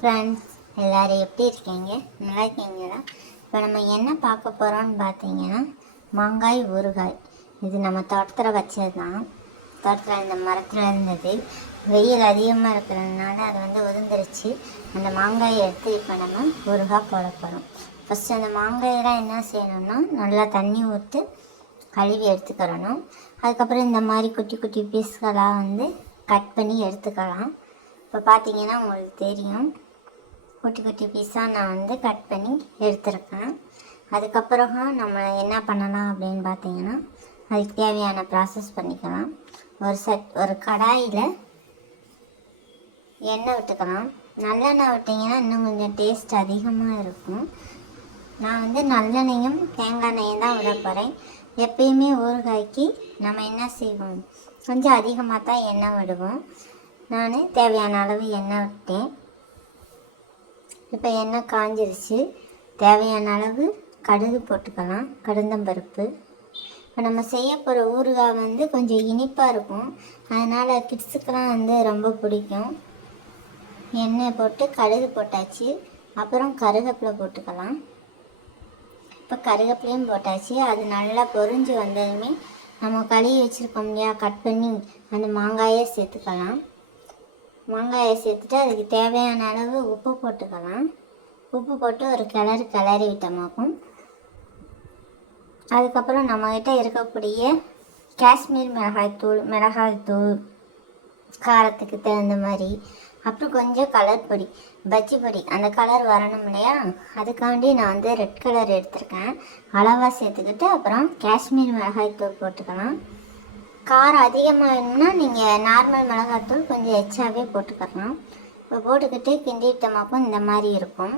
Friends எல்லோரும் எப்படி இருக்கீங்க? நல்லா இருக்கீங்களா? இப்போ நம்ம என்ன பார்க்க போகிறோம்னு பார்த்தீங்கன்னா மாங்காய் ஊறுகாய். இது நம்ம தோட்டத்தில் வச்சது தான். தோட்டத்தில் இந்த மரத்தில் இருந்தது. வெயில் அதிகமாக இருக்கிறதுனால அது உதிர்ந்துருச்சு. அந்த மாங்காயை எடுத்து இப்போ நம்ம ஊறுகாய் போட போகிறோம். ஃபஸ்ட்டு அந்த மாங்காயெல்லாம் என்ன செய்யணும்னா நல்லா தண்ணி ஊற்றி கழுவி எடுத்துக்கிறணும். அதுக்கப்புறம் இந்த மாதிரி குட்டி குட்டி பீஸ்களாக கட் பண்ணி எடுத்துக்கலாம். இப்போ பார்த்தீங்கன்னா உங்களுக்கு தெரியும், குட்டி குட்டி பீஸாக நான் கட் பண்ணி எடுத்துருக்கேன். அதுக்கப்புறம் நம்ம என்ன பண்ணலாம் அப்படின்னு பார்த்தீங்கன்னா அதுக்கு தேவையான ப்ராசஸ் பண்ணிக்கலாம். ஒரு கடாயில் எண்ணெய் விட்டுக்கலாம். நல்லெண்ணெய் விட்டிங்கன்னா இன்னும் கொஞ்சம் டேஸ்ட் அதிகமாக இருக்கும். நான் நல்லெண்ணெயும் தேங்காய் எண்ணெயும் தான் விட போகிறேன். எப்பயுமே ஊறுகாய்க்கு நம்ம என்ன செய்வோம், கொஞ்சம் அதிகமாக தான் எண்ணெய் விடுவோம். நான் தேவையான அளவு எண்ணெய் விட்டேன். இப்போ எண்ணெய் காஞ்சிருச்சு. தேவையான அளவு கடுகு போட்டுக்கலாம், கடுந்தம்பருப்பு. இப்போ நம்ம செய்ய போகிற ஊறுகாய் கொஞ்சம் இனிப்பாக இருக்கும். அதனால் கிட்ஸுக்கெலாம் ரொம்ப பிடிக்கும். எண்ணெய் போட்டு கடுகு போட்டாச்சு. அப்புறம் கருவேப்பிலை போட்டுக்கலாம். இப்போ கருவேப்பிலையும் போட்டாச்சு. அது நல்லா பொரிஞ்சு வந்ததுமே நம்ம கழுவி வச்சுருக்கோம் இல்லையா, கட் பண்ணி அந்த மாங்காயை சேர்த்துக்கலாம். மாங்காயை சேர்த்துட்டு அதுக்கு தேவையான அளவு உப்பு போட்டுக்கலாம். உப்பு போட்டு ஒரு கிளறி விட்டோமாக்கும். அதுக்கப்புறம் நம்மக்கிட்ட இருக்கக்கூடிய காஷ்மீர் மிளகாய்த்தூள் காரத்துக்கு தகுந்த மாதிரி, அப்புறம் கொஞ்சம் கலர் பொடி, பஜ்ஜி பொடி, அந்த கலர் வரணும் இல்லையா, அதுக்காண்டி நான் ரெட் கலர் எடுத்திருக்கேன். அளவாக சேர்த்துக்கிட்டு அப்புறம் காஷ்மீர் மிளகாய்த்தூள் போட்டுக்கலாம். காரம் அதிகமாக வேணும்னா நீங்கள் நார்மல் மிளகாத்தூள் கொஞ்சம் எச்சாவே போட்டுக்கலாம். இப்போ போட்டுக்கிட்டு கிண்டிட்டமாக்கும் இந்த மாதிரி இருக்கும்.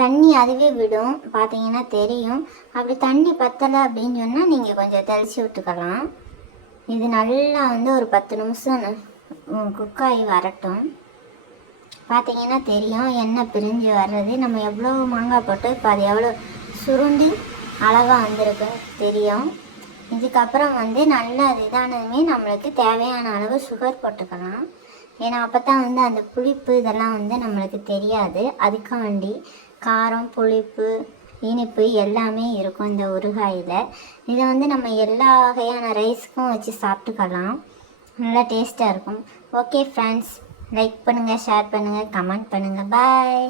தண்ணி அதுவே விடும், பார்த்தீங்கன்னா தெரியும். அப்படி தண்ணி பத்தலை அப்படின்னு சொன்னால் நீங்கள் கொஞ்சம் தெளித்து விட்டுக்கலாம். இது நல்லா ஒரு 10 நிமிஷம் குக்காகி வரட்டும். பார்த்தீங்கன்னா தெரியும் எண்ணெய் பிரிஞ்சு வர்றது. நம்ம எவ்வளோ மாங்காய் போட்டு இப்போ அது எவ்வளோ சுருண்டி அளவாக வந்திருக்குன்னு தெரியும். இதுக்கப்புறம் நல்லா அது இதானதுமே நம்மளுக்கு தேவையான அளவு சுகர் போட்டுக்கலாம். ஏன்னா அப்போ தான் அந்த புளிப்பு இதெல்லாம் நம்மளுக்கு தெரியாது. அதுக்காண்டி காரம், புளிப்பு, இனிப்பு எல்லாமே இருக்கும் இந்த ஊறுகாயில். இதை நம்ம எல்லா வகையான ரைஸுக்கும் வச்சு சாப்பிட்டுக்கலாம். நல்லா டேஸ்ட்டாக இருக்கும். ஓகே ஃப்ரெண்ட்ஸ், லைக் பண்ணுங்கள், ஷேர் பண்ணுங்கள், கமெண்ட் பண்ணுங்கள். பாய்.